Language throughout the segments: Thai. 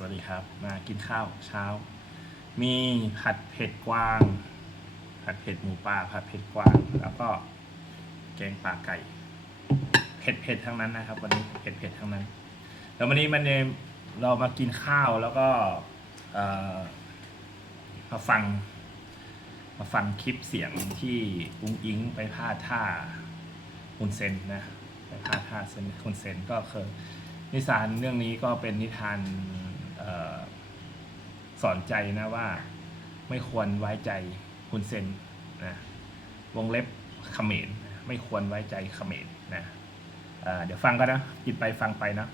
สวัสดีครับมากินข้าวเช้า มีผัดเผ็ดกวาง ผัดเผ็ดหมูป่าผัดเผ็ดกวาง แล้วก็แกงป่าไก่เผ็ดทั้งนั้นนะครับวันนี้เผ็ดทั้งนั้นแล้ววันนี้เรามากินข้าวแล้วก็มาฟังคลิปเสียงที่อุ้งอิงไปพาดท่าฮุนเซนนะไปพาดท่าฮุนเซนก็คือนิทานเรื่องนี้ก็เป็นนิทานสอนใจนะว่าไม่ควรไว้ใจฮุนเซนนะวงเล็บเขมรไม่ควรไว้ใจเขมรนะเดี๋ยวฟังกันนะกินไปฟังไปนะ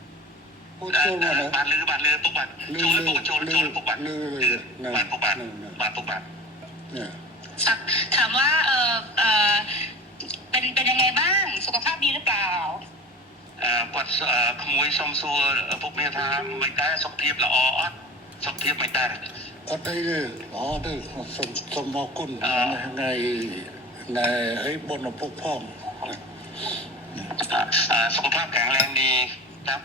บานลือปุกบันโจรปุกบันบานปุกบันถามว่าเป็นยังไงบ้างสุขภาพดีหรือเปล่าគាត់ក្មួយសុំសួរពុកមាថាមិនដែរសុខភាពល្អអត់សុខភាពមិនដែរអត់ទេល្អទេសុំអរគុណថ្ងៃអីបុណ្យពុកផងសុខภาพแข็งแรงดีครับ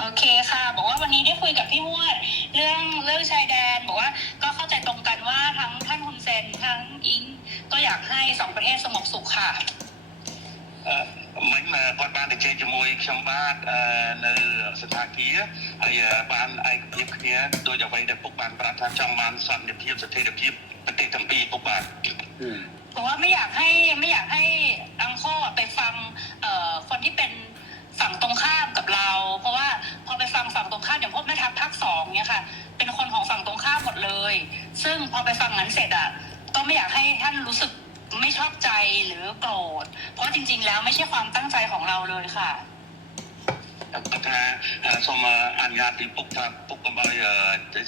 โอเคค่ะบอกว่าวันนี้ได้คุยกับพี่มวดเรื่องชายแดนบอกว่าก็เข้าใจตรงกันว่าทั้งท่านฮุนเซนทั้งอิงก็อยากให้สองประเทศสงบสุขค่ะមិនគាត់បានទៅជែកជាមួយខ្ញុំបាទនៅសន្តាគារហើយបានឯកភាពគ្នាដោយអ្វីដែលពុកបានប្រាប់ថាចង់បានសន្តិភាពស្ថិរភាពប្រទេសទាំងពីរពុកបាទบอกว่าไม่อยากให้อังโคไปฟังคนที่เป็นฝั่งตรงข้ามกับเราเพราะว่าพอไปฟังฝั่งตรงข้ามอย่างพวกแม่ทัพภาค2เนี่ยค่ะเป็นคนของฝั่งตรงข้ามหมดเลยซึ่งพอไปฟังนั้นเสร็จก็ไม่อยากให้ท่านรู้สึกไม่ชอบใจหรือโกรธเพราะจริงๆแล้วไม่ใช่ความตั้งใจของเราเลยค่ะថាសូមអនុញ្ញាតពីពុកថាពុកកុំឲ្យ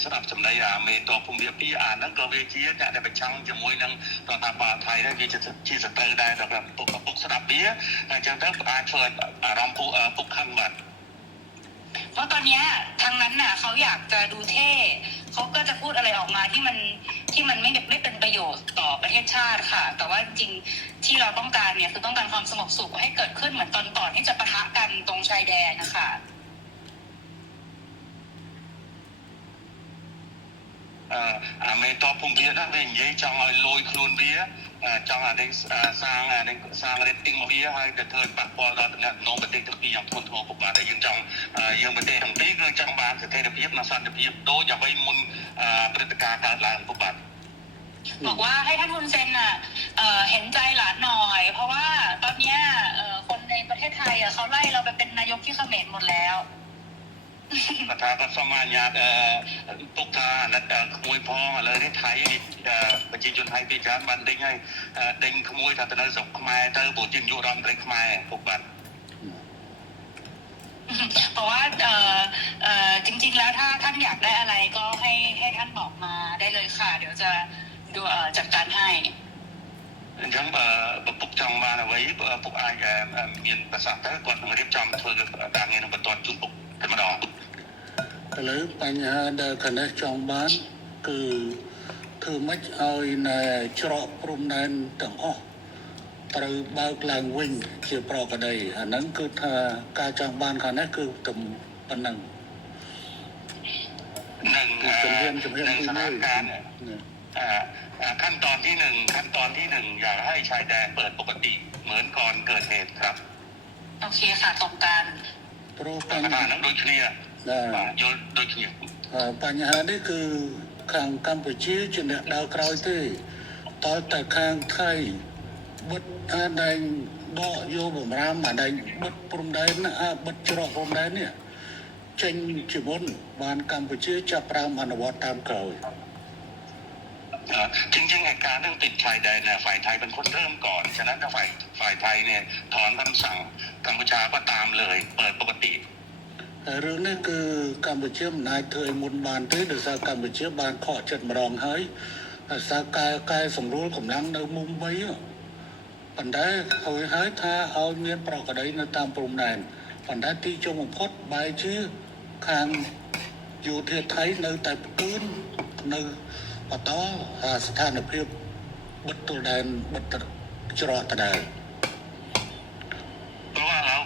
ស្ដាប់សម្ដីមេតបភូមិពីហ្នឹងក៏វាជាអ្នកដែលប្រឆាំងជាមួយនឹងរដ្ឋាភិបាលថៃដែរវាជាសត្រូវដែរដល់ពុកស្ដាប់វាអញ្ចឹងទៅអាចធ្វើអាรมណ៍ពុកខឹងបាទเพราะตอนนี้ทางนั้นน่ะเขาอยากจะดูเท่เขาก็จะพูดอะไรออกมาที่มันไม่เป็นประโยชน์ต่อประเทศชาติค่ะแต่ว่าจริงที่เราต้องการเนี่ยคือต้องการความสงบสุขให้เกิดขึ้นเหมือนตอนก่อนที่จะปะทะกันตรงชายแดนนะคะមេតបភូមិវាហ្នឹងវានិយាយចង់ឲ្យលយខ្លួនវាចង់ឲ្យសាង rating មកវាហើយទៅធ្វើប៉ះពាល់ដល់តំណែងប្រទេសទាំងពីរយ៉ាងធ្ងន់ធ្ងរពុកបាទដែលយើងប្រទេសទាំងពីរគឺចង់បានស្ថិរភាពនិងសន្តិភាពដូចអ្វីមុនព្រឹត្តិការណ៍កើតឡើងពុកបាទบอกว่าให้ท่านฮุนเซนเห็นใจหลานหน่อยเพราะว่าตอนนี้คนในประเทศไทยเขาไล่เราไปเป็นนายกที่เขมรหมดแล้วថាគាត់សូមអនុញ្ញាតពុកថាអាណិតក្មួយផងឥឡូវនេះថៃប្រជាជនថៃពីច្រើនបានដេញហើយដេញក្មួយថាទៅនៅស្រុកខ្មែរទៅព្រោះជានាយករដ្ឋមន្ត្រីខ្មែរពុកបាទเพราะว่าจริงๆแล้วถ้าท่านอยากได้อะไรก็ให้ท่านบอกมาได้เลยค่ะเดี๋ยวจะดูจัดการให้អញ្ចឹងបើពុកចង់បានអ្វីពុកអាចមានប្រសាសន៍ទៅគាត់នឹងរៀបចំធ្វើការងារនឹងបន្តជូនពុកតែម្ដងឥឡូវបញ្ហាដែលគណៈចង់បានគឺធ្វើម៉េចឲ្យនៅច្រកព្រំដែនទាំងអស់ត្រូវបើកឡើងវិញជាប្រក្រតីអាហ្នឹងគឺថាការចង់បានខាងនេះគឺតែប៉ុណ្ណឹងនឹងស្ថានភាពขั้นตอนที่1อยากให้ชายแดนเปิดปกติเหมือนก่อนเกิดเหตุครับโอเคค่ะตรงกันព្រោះបញ្ហាហ្នឹងដូចគ្នាយល់ដូចគ្នាបញ្ហានេះគឺខាងកម្ពុជាជាអ្នកដើរក្រោយទេតើតែខាងថៃបិទដែងដកយកបំរាមដែងបិទព្រំដែនបិទច្រកព្រំដែននេះចេញជាមុនបានកម្ពុជាចាប់ផ្ដើមអនុវត្តតាមក្រោយจริงๆการเรื่องติดชายแดนเนี่ยฝ่ายไทยเป็นคนเริ่มก่อนฉะนั้นถ้าฝ่ายไทยเนี่ยถอนคำสั่งกัมพูชาก็ตามเลยเปิดปกติរឿងនេះគឺកម្ពុជាមិនអាចធ្វើឲ្យមុនបានទេដោយសារកម្ពុជាបានខកចិត្តម្ដងហើយដោយសារកែសម្រួលកម្លាំងនៅមុំបីប៉ុន្តែហើយថាឲ្យមានប្រក្រតីនៅតាមព្រំដែនប៉ុន្តែទីចុងបំផុតបែរជាខាងយោធាថៃនៅតែផ្ទួននៅបន្តស្ថានភាពបិទទល់ដែនបិទច្រកដដែលเพราะว่าเรา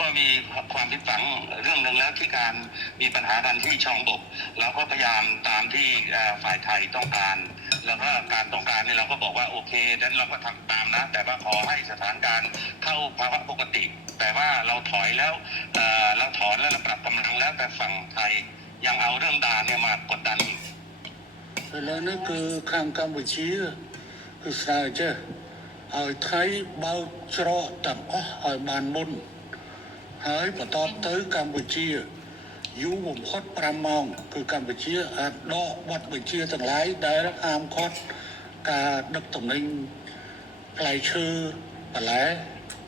ก็มี มีความผิดฝังเรื่องหนึ่งแล้วที่การมีปัญหากันที่ช่องบกเราก็พยายามตามที่ฝ่ายไทยต้องการแล้วก็การต้องการนี่เราก็บอกว่าโอเคนั้นเราก็ทำตามนะแต่ว่าขอให้สถานการณ์เข้าภาวะปกติ แต่ว่าเราถอยแล้วเราถอนแล้วเราปรับกำลังแล้วแต่ฝั่งไทยยังเอาเรื่องด่านเนี่ยมากดดันอีก แล้วนี่คือข้างกัมพูชีคือสายเจ้าเอาไทยเบาเจาะต่างอ้อเอาบานมุนหายพอตอนtớiกัมพูชีอยู่ผมคดประมองคือกัมพูชีอาจดอกวัดบัญชีต่างหลายได้รับหามคดการดักตรงนี้ไหลชื่อปะแหล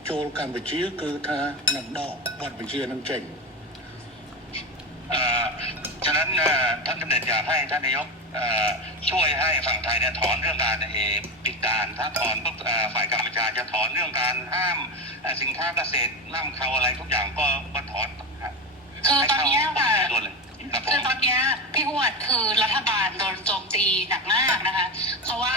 โจลกัมพูชีคือท่านังดอกวัดบัญชีนังเจ๋ง ฉะนั้นท่านกำเนิดอยากให้ท่านนายกช่วยให้ฝั่งไทยเนี่ยถอนเรื่องการปิดด่านถ้าถอนปุ๊บฝ่ายกัมพูชาจะถอนเรื่องการห้ามสินค้าเกษตรนำเข้าอะไรทุกอย่างก็ถอน คือตอนเนี้ยค่ะ ให้เข้าด่วนเลยครับผ คือ ม ตอนเนี้ยพี่หวดคือรัฐบาลโดนโจมตีหนักมากนะคะ เพราะว่า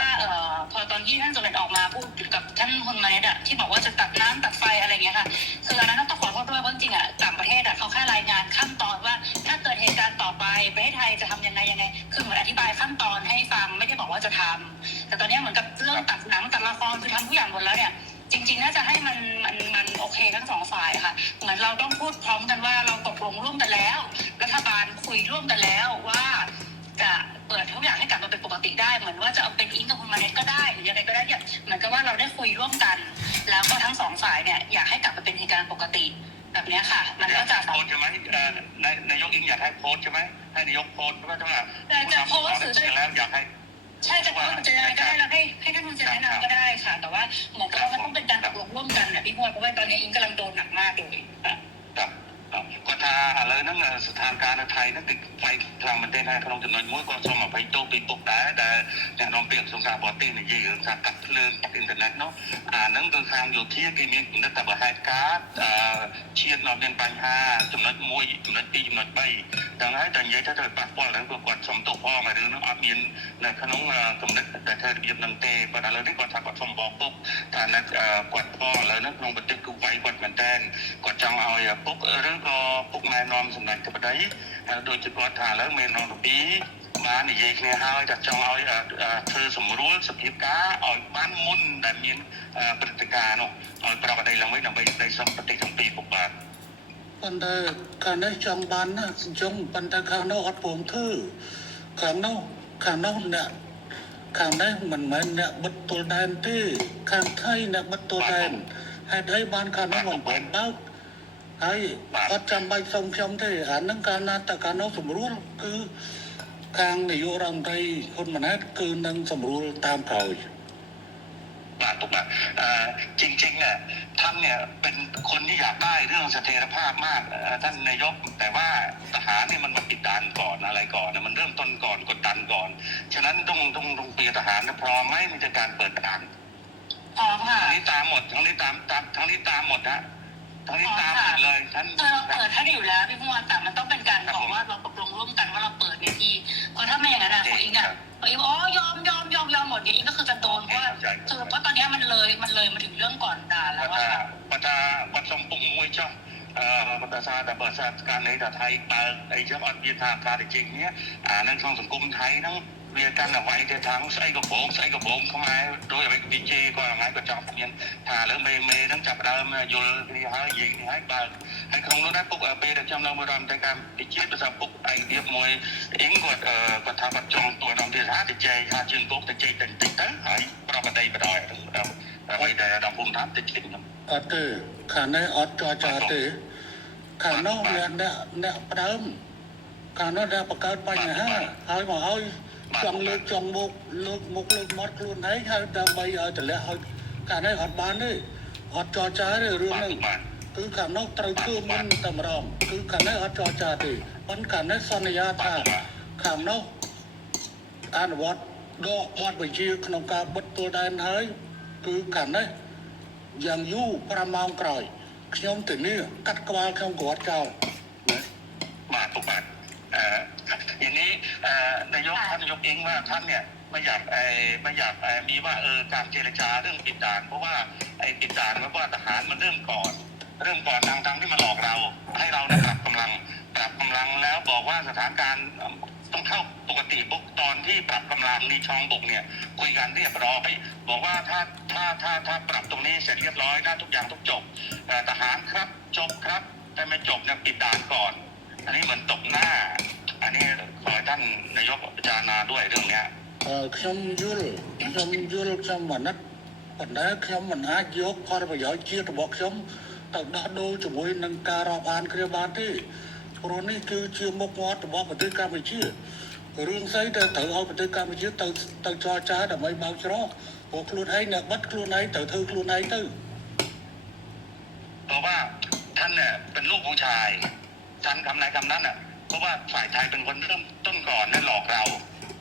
พอตอนที่ท่านจุลินออกมาพูดกับท่านฮุนมาเนตอะที่บอกว่าจะตัดน้ำตัดไฟอะไรเงี้ยค่ะคืออันนั้นต้องขอโทษด้วยเพราะจริงๆอะต่างประเทศอะเขาแค่รายงานขั้นตอนว่าถ้าเกิดเหตุการณ์ต่อไปประเทศไทยจะทำยังไงคือเหมือนอธิบายขั้นตอนให้ฟังไม่ได้บอกว่าจะทำแต่ตอนเนี้ยเหมือนกับเรื่องตัดหนังตัดละครคือทำทุกอย่างหมดแล้วเนี่ยจริงๆน่าจะให้มันโอเคทั้งสองฝ่ายค่ะเหมือนเราต้องพูดพร้อมกันว่าเราตกลงร่วมกันแล้วรัฐบาลคุยร่วมกันแล้วว่าจะเปิดทุกอย่างให้กลับมาเป็นปกติได้เหมือนว่าจะเอาเป็นอิงกับคุณมาเน็ตก็ได้หรือยังไงก็ได้เนี่ยเหมือนกับว่าเราได้คุยร่วมกัน แล้วก็ทั้งสองฝ่ายเนี่ยอยากให้กลับมาเป็นเหตุการณ์ปกติแบบเนี้ยค่ะ มันก็จะ โพสใช่ไหมนายกอิงอยากให้โพสใช่ไหมให้นายกโพสว่าถ้าจะโพสหรือจะ แล้วอยากให้ ใช่จะโพสหรือจะยังไงก็ได้แล้วให้ท่านคุณจะแนะนำก็ได้ค่ะ แต่ว่าเหมือนกับว่ามันต้องเป็นการตกลงร่วมกันนะพี่พวดเพราะว่าตอนนี้อิงกำลังโดนหนักมากเลยค่ะ ครับก็ถ้าอะไรนั่นสถานการณ์ไทยนั่นติดไฟทางมันได้ในขนมจำนวนมุ้ยก็สมไปโตปีปุกได้แต่อย่างน้องเปียกสงครามบอตี้ในยี่ห้อกัดเพลิงอินเทอร์เน็ตเนาะนั่นคือทางอยู่ที่กิมิตนั่นแต่ว่าไฮการ์ดเชียร์นอนเป็นปัญหาจำนวนมุ้ยจำนวนปีจำนวนใบดังนั้นแต่ยัยถ้าเกิดปักป้อนแล้วก็กดสมตกพ่อมาเรื่องน้องอามีนในขนมสมเด็จแต่เธอเบียบนังเตปนอะไรที่กดทำกดสมบอกปุ๊บทานนั้นกดพ่อแล้วนั่นลงบันทึกกูไว้กดเหมือนแทนกดจังเอาปุ๊บเรื่องก็ពុកម៉ែនាំសម្ដេចទៅប្តីដោយជាគាត់ថាឥឡូវមេនាំទៅពីបាននិយាយគ្នាហើយថាចង់ឲ្យធ្វើសម្រួលសភាពការឲ្យបានមុនដែលមានព្រឹត្តិការណ៍នោះឲ្យប្រាប់អីឡើងវិញដើម្បីដីសុខប្រទេសទាំងពីរពុកបាទ ปันไดการได้จังบันนะจงปันไดข้างนอกอัดผมทื่อข้างนอกเนี่ยข้างได้มันเหมือนเนี่ยบัดตัวแดนที่ข้างไทยเนี่ยบัดตัวแดนให้ได้บ้านข้างนอกมันเปิดบ้าไอ้อัดจำใบทรงชมที่อันนั้นการนาแต่การนอกสมรู้คือข้างในโยรังไทยคนมันนั้นคือนั่งสมรู้ตามเขา បាទពុកបាទจริงๆเนี่ยท่านเนี่ยเป็นคนที่อยากได้เรื่องเสถียรภาพมากท่านนายกแต่ว่าทหารนี่มันมาปิดด่านก่อนอะไรก่อนมันเริ่มต้นก่อนกดดันก่อนฉะนั้นต้องเปลี่ยนทหารพร้อมไหมในการเปิดด่าน พร้อมค่ะ ทั้งนี้ตามหมดทั้งนี้ตามทั้งนี้ตามหมดนะทั้งนี้ตามหมดเลยท่าน เราเปิดให้อยู่แล้วพี่พวดแต่มันต้องเป็นการบอกว่าเราตกลงร่วมกันว่าเราเปิดเนี่ยพี่เพราะถ้าไม่อย่างนั้นคุณอิงคุณอิงยอมหมดเนี่ยอิงก็คือจะโดนเพราะว่าคือเพราะตอนนี้มันเลยมาถึงเรื่องก่อนด่าแล้วว่าค่ะ ปัจจุบันมวยจ้ะปัตตาแต่เปิดสถานการณ์ในไทยเปิดไอ้เจ้าอันยืนทางการจริงเนี้ยนั่นช่องสังคมไทยนั่งเรียนกันเอาไว้ในทางใส่กระโปรงเข้ามาโดยไปวิจัยก็อะไรก็จับเงี้ยแล้วเมย์ทั้งจับเราอยู่ที่หายิงให้เปิดให้คงรู้ได้ปุ๊บเปย์จำเรามาทำในการวิจัยประสบปุ๊บไอเดียมวยเองก็ทำปัจจุบันตัวน้องที่หาติดใจหาชื่นปุ๊บติดใจติดตั้งหายประมาณใดไปได้ไปแต่ดำพุ่งทับติดจริง អត់ទេខាងនេះអត់ចរចាទេខាងនោះមានអ្នកផ្ដើមខាងនោះដែលបង្កើតបញ្ហាហើយមកឲ្យចង់លើកចង់មុខលើកមុខលើកមាត់ខ្លួនឯងហើយដើម្បីឲ្យតម្លាក់ឲ្យខាងនេះអត់បានទេអត់ចរចាទេរឿងហ្នឹងគឺខាងនោះត្រូវធ្វើមុនតែម្ដងគឺខាងនេះអត់ចរចាទេប៉ុន្តែខាងនេះសន្យាថាខាងនោះអនុវត្តដកបទបញ្ជាក្នុងការបិទទួលដែនហើយគឺខាងនេះ យ៉ាងយូរ5ម៉ោងក្រោយខ្ញុំទៅនេះកាត់ក្បាលខ្ញុំគាត់ចោលណា បាទពុកបាទอย่างนี้นายกท่านนายกเองว่าท่านเนี่ยไม่อยากมีว่าการเจรจาเรื่องปิดด่านเพราะว่าไอ้ปิดด่านเพราะว่าทหารมันเริ่มก่อน เริ่มก่อนทางที่มาหลอกเราให้เราได้ปรับกำลังแล้วบอกว่าสถานการณ์ต้องเข้าปกติปุ๊บตอนที่ปรับกำลังที่ช่องบกเนี่ยคุยกันเรียบร้อยบอกว่าถ้าปรับตรงนี้เสร็จเรียบร้อยนะทุกอย่างทุกจบทหารครับจบครับแต่ไม่จบเนี่ยปิดด่านก่อน อันนี้เหมือนตบหน้า อันนี้ขอให้ท่านนายกพิจารณาด้วยเรื่องเนี้ย ខ្ញុំយល់ខ្ញុំមិនណាត់ប៉ុន្តែខ្ញុំមិនអាចយកផលប្រយោជន៍ជាតិរបស់ខ្ញុំទៅដោះដូរជាមួយនឹងការរាប់អានគ្នាបានទេព្រោះនេះគឺជាមុខមាត់របស់ប្រទេសកម្ពុជារឿងស្អីដែលត្រូវឲ្យប្រទេសកម្ពុជាទៅចរចាដើម្បីបើកច្រកព្រោះខ្លួនឯងអ្នកបិទខ្លួនឯងត្រូវធ្វើខ្លួនឯងទៅ เพราะว่าท่านเนี่ยเป็นลูกผู้ชายท่านคำไหนคำนั้นอ่ะเพราะว่าฝ่ายไทยเป็นคนเริ่มต้นก่อนเนี่ยหลอกเรา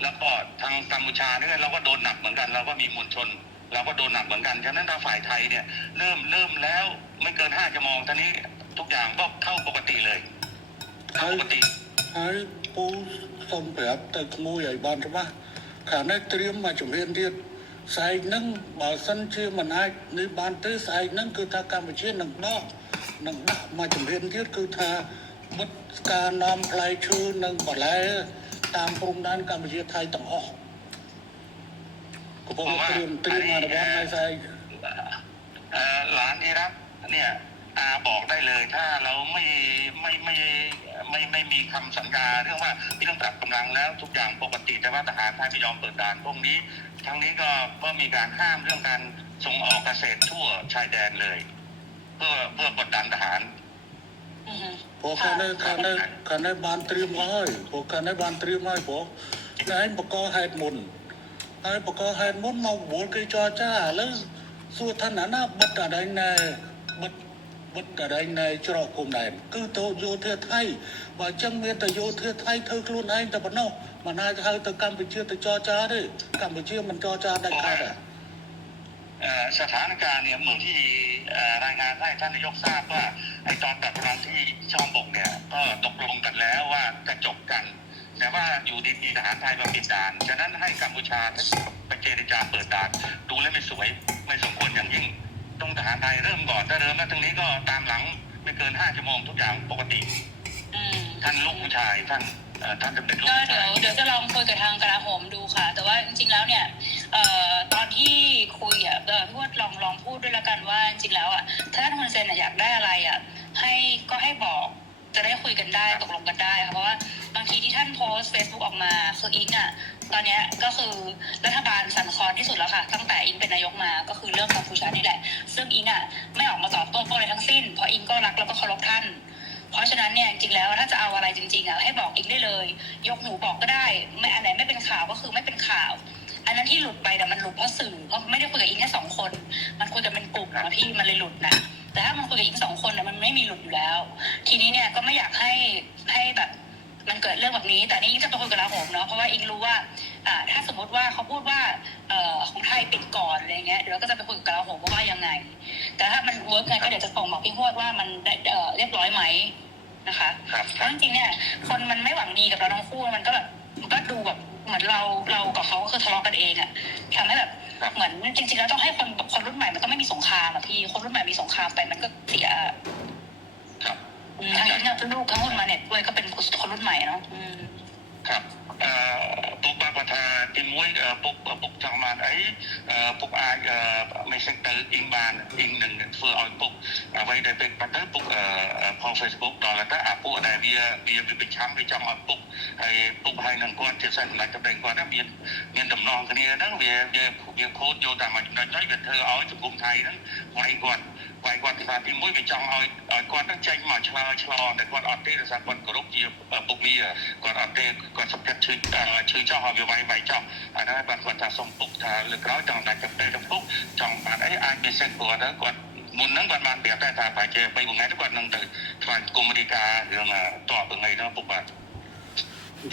แล้วก็ทางกัมพูชาเนี่ยเราก็โดนหนักเหมือนกันเราก็มีมวลชน เราก็โดนหนักเหมือนกันฉะนั้นถ้าฝ่ายไทยเนี่ยเริ่มแล้วไม่เกิน5 ชั่วโมงท่านี้ทุกอย่างก็เข้าปกติเลยเข้าปกติ ហើយពូសូមប្រាប់ទៅក្មួយឲ្យបានច្បាស់ខាងនេះត្រៀមមកជំហានទៀតស្អែកហ្នឹងបើសិនជាមិនអាចនេះបានទេស្អែកហ្នឹងគឺថាកម្ពុជានឹងដាក់មកជំហានទៀតគឺថាបិទការនាំផ្លែឈើនិងបន្លែតាមព្រំដែនកម្ពុជាថៃទាំងអស់កំពុងត្រៀមមករបស់ថ្ងៃស្អែក หลานที่รักเนี่ยอาบอกได้เลยถ้าเราไม่มีคำสัญญาเรื่องว่าที่ต้องปรับกำลังแล้วทุกอย่างปกติแต่ว่าทหารไทยไม่ยอมเปิดด่านพวกนี้ทั้งนี้ก็มีการห้ามเรื่องการส่งออกเกษตรทั่วชายแดนเลย เพื่อกดดันทหาร ព្រោះខាងនេះបានត្រៀមហើយព្រោះខាងនេះបានត្រៀមហើយព្រោះតែឯងបកហេតុមុនហើយបកហេតុមុនមកវល់គេចរចាឥឡូវសួរថាណាបិទអដែងណែបិទអដែងណែច្រកគុំដែរគឺទៅយោធាថៃបើអញ្ចឹងមានតែយោធាថៃធ្វើខ្លួនឯងតែប៉ុណ្ណោះមិនអាចហៅទៅកម្ពុជាទៅចរចាទេកម្ពុជាមិនចរចាដាច់ខាតទេ สถานการณ์เนี่ยเหมือนที่รายงานให้ท่านนายกทราบว่าไอ้ตอนปรับกำลังที่ช่องบกเนี่ยก็ตกลงกันแล้วว่าจะจบกัน แต่ว่าอยู่ดีๆทหารไทยมาปิดด่านฉะนั้นให้กัมพูชาไปเจรจาเปิดด่านดูแล้วไม่สวยไม่สมควรอย่างยิ่งต้องทหารไทยเริ่มก่อนถ้าเริ่มแล้วทั้งนี้ก็ตามหลังไม่เกิน5 ชั่วโมงทุกอย่างปกติท่านลูกผู้ชายท่านจะเป็นลูก ก็ ผู้ชาย เดี๋ยวจะลองคุยกับทางกลาโหมดูค่ะ แต่ว่าจริงๆแล้วเนี่ยตอนที่คุยพี่ว่าลองพูดด้วยละกันว่าจริงๆแล้วถ้าท่านฮุนเซนอยากได้อะไรให้บอกจะได้คุยกันได้ตกลงกันได้ค่ะเพราะว่าบางทีที่ท่านโพสต์ Facebook ออกมาคืออิงตอนนี้ก็คือรัฐบาลสั่นคลอนที่สุดแล้วค่ะตั้งแต่อิงเป็นนายกมาก็คือเรื่องกัมพูชานี่แหละซึ่งอิงไม่ออกมาตอบโต้อะไรทั้งสิ้นเพราะอิงก็รักแล้วก็เคารพท่านเพราะฉะนั้นเนี่ยจริงๆแล้วถ้าจะเอาอะไรจริงๆให้บอกอิงได้เลยยกหูบอกก็ได้ไม่อันไหนไม่เป็นข่าวก็คือไม่เป็นข่าวอันนั้นที่หลุดไปแต่มันหลุดเพราะสื่อเพราะไม่ได้คุยกับอิงแค่2 คนมันคุยกันเป็นกลุ่มนะพี่มันเลยหลุดนะแต่ถ้ามันคุยกับอิง2 คนมันไม่มีหลุดอยู่แล้วทีนี้เนี่ยก็ไม่อยากให้แบบมันเกิดเรื่องแบบนี้แต่นี่อิงจะไปคุยกับลาโหมเนาะเพราะว่าอิงรู้ว่าถ้าสมมติว่าเขาพูดว่าของไทยปิดก่อนอะไรเงี้ยเดี๋ยวก็จะไปคุยกับลาโหมว่ายังไงแต่ถ้ามันเวิร์กไงก็เดี๋ยวจะส่งบอกพี่ฮวดว่ามันเรียบร้อยไหมนะคะเพราะจริงๆเนี่ยคนมันไม่หวังดีกับเราทั้งคู่มันก็ดูแบบเหมือนเรากับเขาก็คือทะเลาะกันเองทำให้แบบเหมือนจริงๆแล้วต้องให้คนรุ่นใหม่มันต้องไม่มีสงครามพี่คนรุ่นใหม่มีสงครามไปมันก็เสียทั้งที่ลูกทั้งคนมาเนี่ยด้วยก็เป็นคนรุ่นใหม่เนาะครับពុកបាទថាទី1ពុកចង់បានអីពុកអាចមិនសិនទៅអ៊ីងបានអ៊ីងនឹងធ្វើឲ្យពុកអ្វីដែលពេលបាត់ទៅពុកផង Facebook ដល់តែអាពួកដែលវាប្រឆាំងវាចង់ឲ្យពុកហើយនឹងគាត់ជាសិនសម្រាប់តែគាត់មានដំណងគ្នាហ្នឹងវាខូចយកតាមចំណុចហ្នឹងវាធ្វើឲ្យសង្គមថៃហ្នឹងវាយគាត់ថាទី1វាចង់ឲ្យគាត់នឹងចេញមកឆ្លើយឆ្លងតែគាត់អត់ទេដោយសារគាត់គោរពជាពុកនេះគាត់អត់ទេគាត់សុខចិត្តឈឺចោលឲ្យវាវាយចោលអាហ្នឹងគាត់ថាសុំពុកថាលើក្រោយចង់តែទៅពុកចង់បានអីអាចមានសិទ្ធិព្រោះទៅគាត់មុនហ្នឹងគាត់បានប្រាប់តែថាប្រហែលជា3 ថ្ងៃទៅគាត់នឹងទៅថ្លែងគមនីការរឿងតបថ្ងៃហ្នឹងពុកបាទ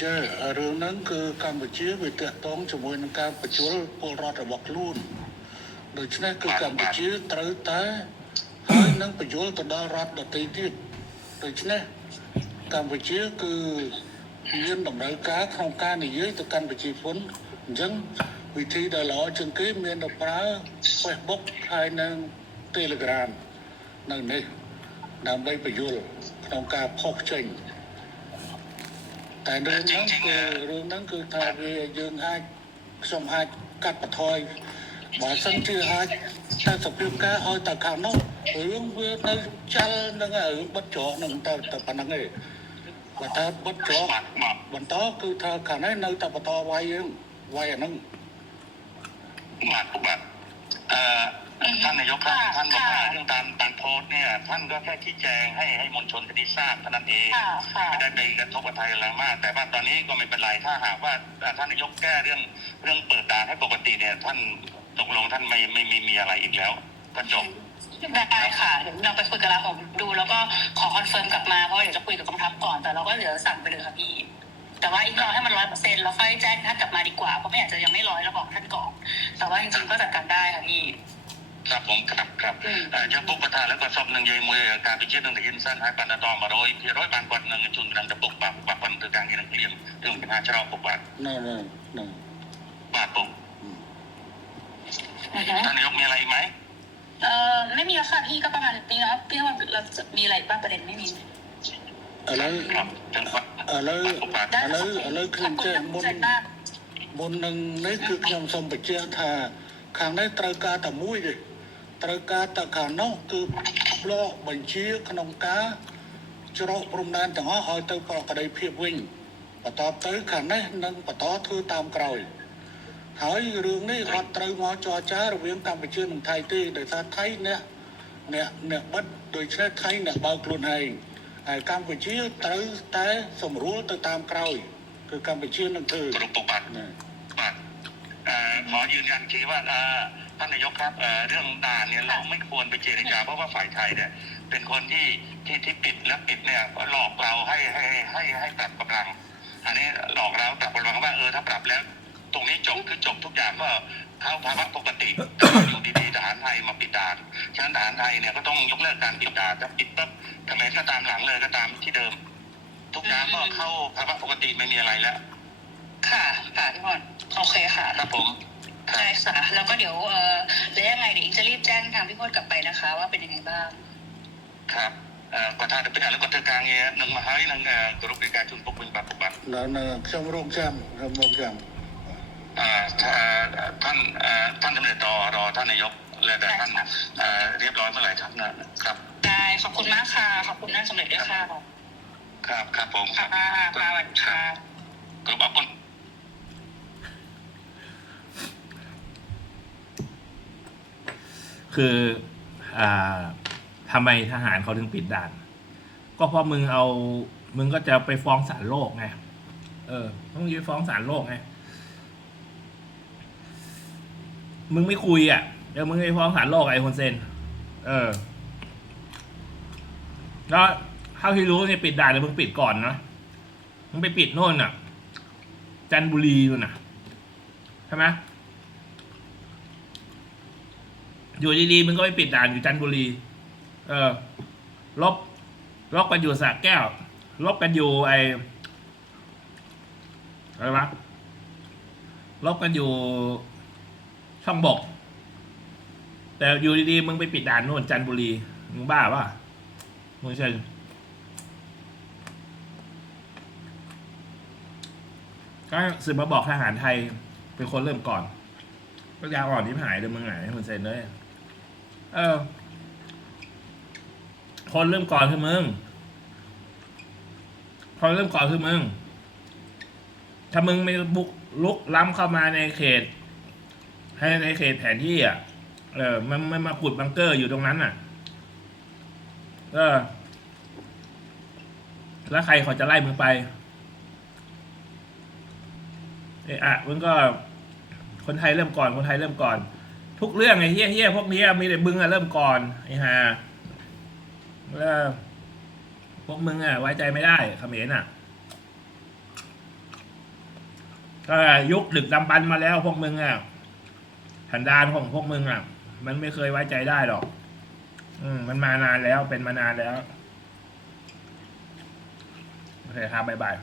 ចារឿងហ្នឹងគឺកម្ពុជាវាតាក់ទងជាមួយនឹងការបញ្ជូលពលរដ្ឋរបស់ខ្លួនដូច្នេះគឺកម្ពុជាត្រូវតែហើយនឹងបញ្យល់ទៅដល់រដ្ឋដទៃទៀតដូច្នេះកម្ពុជាគឺមានតម្រូវការក្នុងការនិយាយទៅកាន់ប្រជាជនអញ្ចឹងវិធីដែលល្អជាងគេមានតែប្រើ Facebook ហើយនិង Telegram នៅនេះ ដើម្បីបញ្យល់ក្នុងការផុសចេញតែរឿងហ្នឹងគឺថាវាយើងអាចខ្ញុំអាចកាត់បន្ថយបើសិនជាអាចតែសភាពការឲ្យតែខាងនោះរឿងវានៅចាល់នឹងរឿងបិទច្រកនឹងតែប៉ុណ្្នឹងឯងបើថាបិទច្រកបន្តគឺថាខាងនេះនៅតែបន្តវាយយើងវាយអាហ្នឹង បាទท่านนายกครับท่านบอกว่าเรื่องการโพสต์เนี่ยท่านก็แค่ชี้แจงให้มวลชนได้ทราบเท่านั้นเองไม่ได้ไปกระทบกับใครอะไรมากแต่ว่าตอนนี้ก็ไม่เป็นไรถ้าหากว่าท่านนายกแก้เรื่องเปิดด่านให้ปกติเนี่ยท่านตกลงท่านไม่มีอะไรอีกแล้วก็จบ ได้ค่ะเดี๋ยวเราไปคุยกับเราผมดูแล้วก็ขอคอนเฟิร์มกลับมาเพราะเดี๋ยวจะคุยกับกองทัพก่อนแต่เราก็เดี๋ยวสั่งไปเลยค่ะพี่แต่ว่าอีกรอให้มัน100%แล้วค่อยแจ้งท่านกลับมาดีกว่าเพราะไม่อยากจะยังไม่100แล้วบอกท่านก่อนแต่ว่าจริงๆก็จัดการได้ค่ะพี่ครับผมครับยังពុកបថាแล้วก็សពនឹងនិយាយមួយការពិចិត្រនឹងទៅហ៊ានសិនហើយបណ្ដត100%បានគាត់នឹងជូនដល់ទៅពុកបាទគាត់ទៅការងារនឹងព្រៀងរឿងបញ្ហាច្រកពុកបាទបាទពុកท่านนายกมีอะไรอีกไหมไม่มีแล้วค่ะพี่ก็ประมาณนี้แล้วพี่ว่าเราจะมีอะไรบ้างประเด็นไม่มีอะไรครับอะไรคือจะบนនឹងនេះគឺខ្ញុំសូមបញ្ជាក់ថាខាងនេះត្រូវការតែមួយទេត្រូវការតែខាងនោះគឺផ្លោះបញ្ជាក្នុងការច្រកព្រំដែនទាំងអស់ឲ្យទៅប្រកបដោយភាពវិញបន្តទៅខាងនេះនឹងបន្តធ្វើតាមក្រោយហើយរឿងនេះអត់ត្រូវមកចរចារវាងកម្ពុជានិងថៃទេដោយសារថៃអ្នកបិទដោយឆ្លេះថៃអ្នកបើកខ្លួនឯងហើយកម្ពុជាត្រូវតែសម្រួលទៅតាមក្រោយគឺកម្ពុជានឹងធ្វើគ្រប់ពុកបាទขอยืนยันทีว่าท่านนายกครับเรื่องด่านเนี่ยเราไม่ควรไปเจรจาเพราะว่าฝ่ายไทยเนี่ยเป็นคนที่ปิดและปิดเนี่ยหลอกเราให้ปรับกำลังอันนี้หลอกเราปรับกำลังว่าถ้าปรับแล้วตรงนี้จบคือจบทุกอย่างก็เข้าภาวะปกติอยู่ดีๆทหารไทยมาปิดด่านฉะนั้นทหารไทยเนี่ยก็ต้องยกเลิกการปิดด่านถ้าปิดปั๊บเขมรก็ตามหลังเลยก็ตามที่เดิมทุกอย่างก็เข้าภาวะปกติไม่มีอะไรแล้วค่ะพี่บอลโอเคค่ะครับผมใช่ค่ะแล้วก็เดี๋ยวแล้วยังไงเดี๋ยวจะรีบแจ้งทางพี่พจน์กลับไปนะคะว่าเป็นยังไงบ้างครับก็ถ้าเป็นอะไรก็เธอกลางเงี้ยหนึ่งมาให้หนึ่งกรุ๊ปในการชุนปกปิงบัตรแล้วช่างโรงแรมท่านดำเนินต่อรอท่านนายกและแต่ท่านเรียบร้อยเมื่อไหร่ครับได้ขอบคุณมากค่ะขอบคุณท่านสมเด็จด้วยค่ะครับผมค่ะสวัสดีค่ะกรุ๊ปขอบคุณคือทำไมทหารเขาถึงปิดด่านก็เพราะมึงก็จะไปฟ้องศาลโลกไงต้องไปฟ้องศาลโลกไงมึงไม่คุยเดี๋ยวมึงไปฟ้องศาลโลกไอ้คนเซนแล้วเท่าที่รู้เนี่ยปิดด่านเลยมึงปิดก่อนนะมึงไปปิดโน่นจันทบุรีนู่นใช่ไหมอยู่ดีๆมึงก็ไปปิดด่านอยู่จันทบุรีลบกันอยู่สระแก้วลบกันอยู่อะไรวะลบกันอยู่ช่องบกแต่อยู่ดีๆมึงไปปิดด่านโน่นจันทบุรีมึงบ้าป่ะมึงใช่ก็สืบมาบอกทหารไทยเป็นคนเริ่มก่อนก็ยาวอ่อนที่หายเลยมึงหายมึงเซ็นเลยคนเริ่มก่อนคือมึงถ้ามึงไม่บุกลุกล้ำเข้ามาในเขตให้ในเขตแผนที่มันไม่มาขุดบังเกอร์อยู่ตรงนั้นแล้วใครเขาจะไล่มึงไปมึงก็คนไทยเริ่มก่อนทุกเรื่องไอ้เหี้ยพวกนี้มีแต่มึงเริ่มก่อนไอ้ห่าพวกมึงไว้ใจไม่ได้เขมรก็ยุคดึกดำบรรพ์มาแล้วพวกมึงสันดานของพวกมึงมันไม่เคยไว้ใจได้หรอกมันมานานแล้วเป็นมานานแล้วโอเคครับบ๊ายบาย